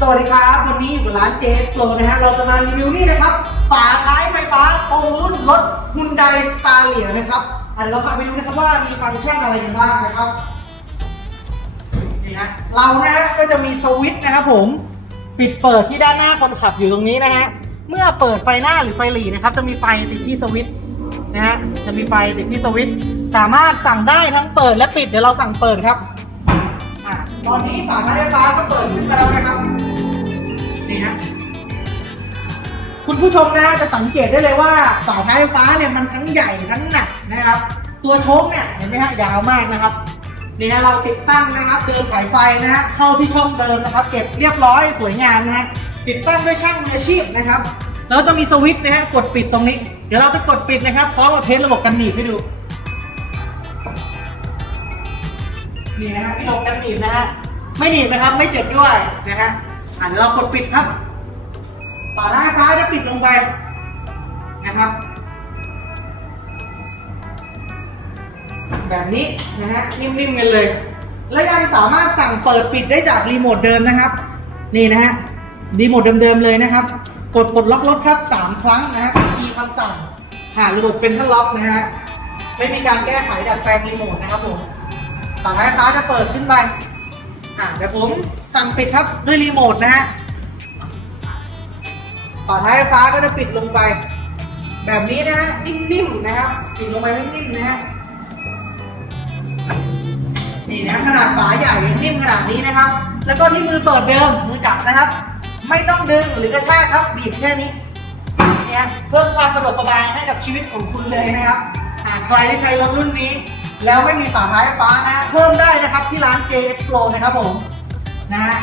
สวัสดีครับ วันนี้อยู่กับร้านเจสโ o นะฮะ เราจะมารีวิวนี่นะครับ ฝาท้ายไฟฟ้าตรงรุ่นรถ Hyundai Staria นะครับอะเดี๋ยวเราพาไปดูนะครับว่ามีฟังก์ชันอะไรกันบ้างนะครับนี่ฮะเรานะฮะก็จะมีสวิตช์นะครับผมปิดเปิดที่ด้านหน้าคนขับอยู่ตรงนี้นะฮะเมื่อเปิดไฟหน้าหรือไฟหลีนะครับ จะมีไฟติดที่สวิตช์นะฮะจะมีไฟติดที่สวิตช์สามารถสั่งได้ทั้งเปิดและปิดเดี๋ยวเราสั่งเปิดครับอะตอนนี้ฝาท้ายไฟฟ้าก็เปิดขึ้นมาแล้ว คุณผู้ชมนะจะสังเกตได้เลยว่าฝาท้ายไฟฟ้าเนี่ยมันทั้งใหญ่ทั้งหนักนะครับ ตัวโชคเนี่ยเห็นไหมฮะยาวมากนะครับนี่ฮะเราติดตั้งนะครับเดินสายไฟนะฮะเข้าที่ช่องเดิมนะครับ เก็บเรียบร้อยสวยงามนะฮะติดตั้งด้วยช่างมืออาชีพนะครับแล้วจะมีสวิตช์นะฮะกดปิดตรงนี้ เดี๋ยวเราจะกดปิดนะครับพร้อมกับเทสระบบกันหนีบให้ดูนี่นะครับพี่ลงกันหนีบนะฮะไม่หนีบนะครับไม่เจ็บด้วยนะฮะอ่าเดี๋ยวเรากดปิดครับ ฝาหน้าฟ้าจะปิดลงไปนะครับ แบบนี้นะฮะนิ่มๆกันเลย แล้วยังสามารถสั่งเปิดปิดได้จากรีโมทเดิมนะครับ นี่นะฮะรีโมทเดิมๆเลยนะครับ กดปลดล็อกรถครับสามครั้งนะฮะคีย์คำสั่งหาระบบเป็นทัลล็อกนะฮะไม่มีการแก้ไขดัดแปลงรีโมทนะครับผมฝาท้ายฟ้าจะเปิดขึ้นไปอ่าเดี๋ยวผมสั่งปิดครับด้วยรีโมทนะฮะ ฝาท้ายฟ้าก็จะปิดลงไป แบบนี้นะฮะนิ่มๆนะครับปิดลงไปนิ่มๆนะฮะนี่นะขนาดฝาใหญ่นิ่มขนาดนี้นะครับ แล้วก็ที่มือเปิดเดิมมือจับนะครับ ไม่ต้องดึงหรือกระชากครับบีบแค่นี้เนี่ยเพิ่มความสะดวกสบายให้กับชีวิตของคุณเลยนะครับหากใครที่ใช้รถรุ่นนี้ แล้วไม่มีฝาท้ายไฟฟ้านะฮะเพิ่มได้นะครับที่ร้าน JX Pro นะครับผมนะฮะ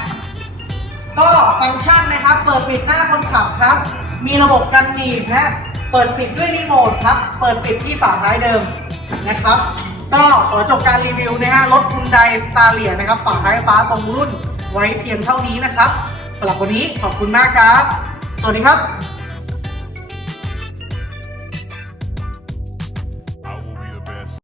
ก็ฟังก์ชันนะครับิดหน้าคนขับครับ มีระบบกันหนีบนะเปิดปิดด้วยรีโมทครับ เปิดปิดที่ฝาท้ายเดิมนะครับ ก็ขอจบการรีวิวนะฮะรถคุณไดสตาเลียนะครับฝาท้ายฟ้าตรงรุ่นไว้เพียงเท่านี้นะครับสำหรับวันนี้ขอบคุณมากครับ สวัสดีครับ